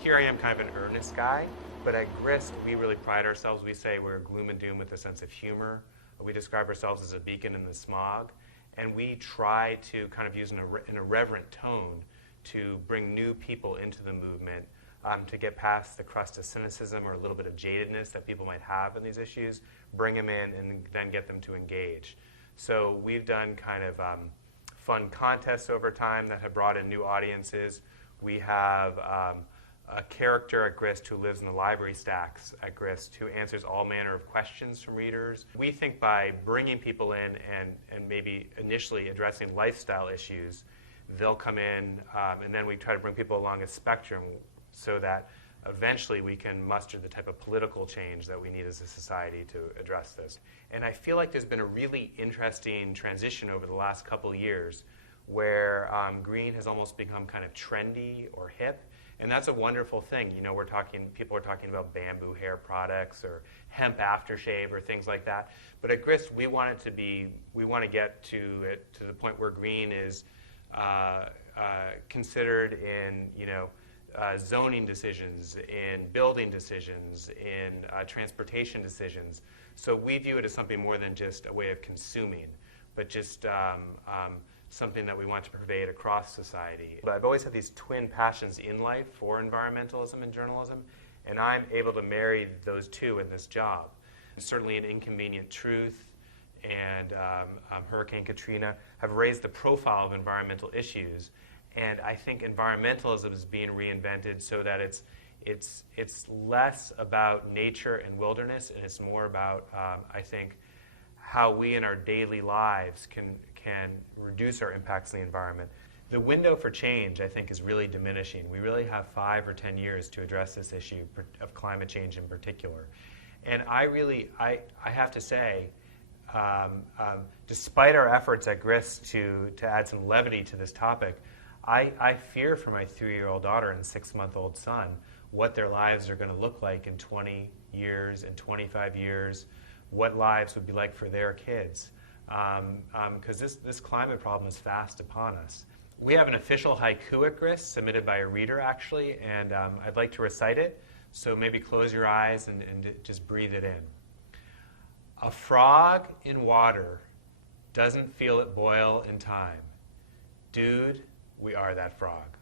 here I am kind of an earnest guy, but at Grist, we really pride ourselves. We say we're gloom and doom with a sense of humor. We describe ourselves as a beacon in the smog, and we try to kind of use an irreverent tone to bring new people into the movement, to get past the crust of cynicism or a little bit of jadedness that people might have in these issues, bring them in, and then get them to engage. So we've done kind of fun contests over time that have brought in new audiences. We have a character at Grist who lives in the library stacks at Grist who answers all manner of questions from readers. We think by bringing people in and maybe initially addressing lifestyle issues, they'll come in, and then we try to bring people along a spectrum so that eventually we can muster the type of political change that we need as a society to address this. And I feel like there's been a really interesting transition over the last couple of years where green has almost become kind of trendy or hip. And that's a wonderful thing. You know, people are talking about bamboo hair products or hemp aftershave or things like that. But at Grist, we want to get to the point where green is considered in, zoning decisions, in building decisions, in transportation decisions. So we view it as something more than just a way of consuming, but just something that we want to pervade across society. But I've always had these twin passions in life for environmentalism and journalism, and I'm able to marry those two in this job. And certainly an Inconvenient Truth and Hurricane Katrina have raised the profile of environmental issues, and I think environmentalism is being reinvented so that it's less about nature and wilderness, and it's more about, I think, how we in our daily lives can reduce our impacts on the environment. The window for change, I think, is really diminishing. We really have 5 or 10 years to address this issue of climate change in particular. And I have to say, despite our efforts at Grist to add some levity to this topic, I fear for my 3-year-old daughter and 6-month-old son what their lives are going to look like in 20 years, in 25 years, what lives would be like for their kids. Because this climate problem is fast upon us. We have an official haiku at Grist submitted by a reader, actually, and I'd like to recite it, so maybe close your eyes and just breathe it in. A frog in water doesn't feel it boil in time. Dude, we are that frog.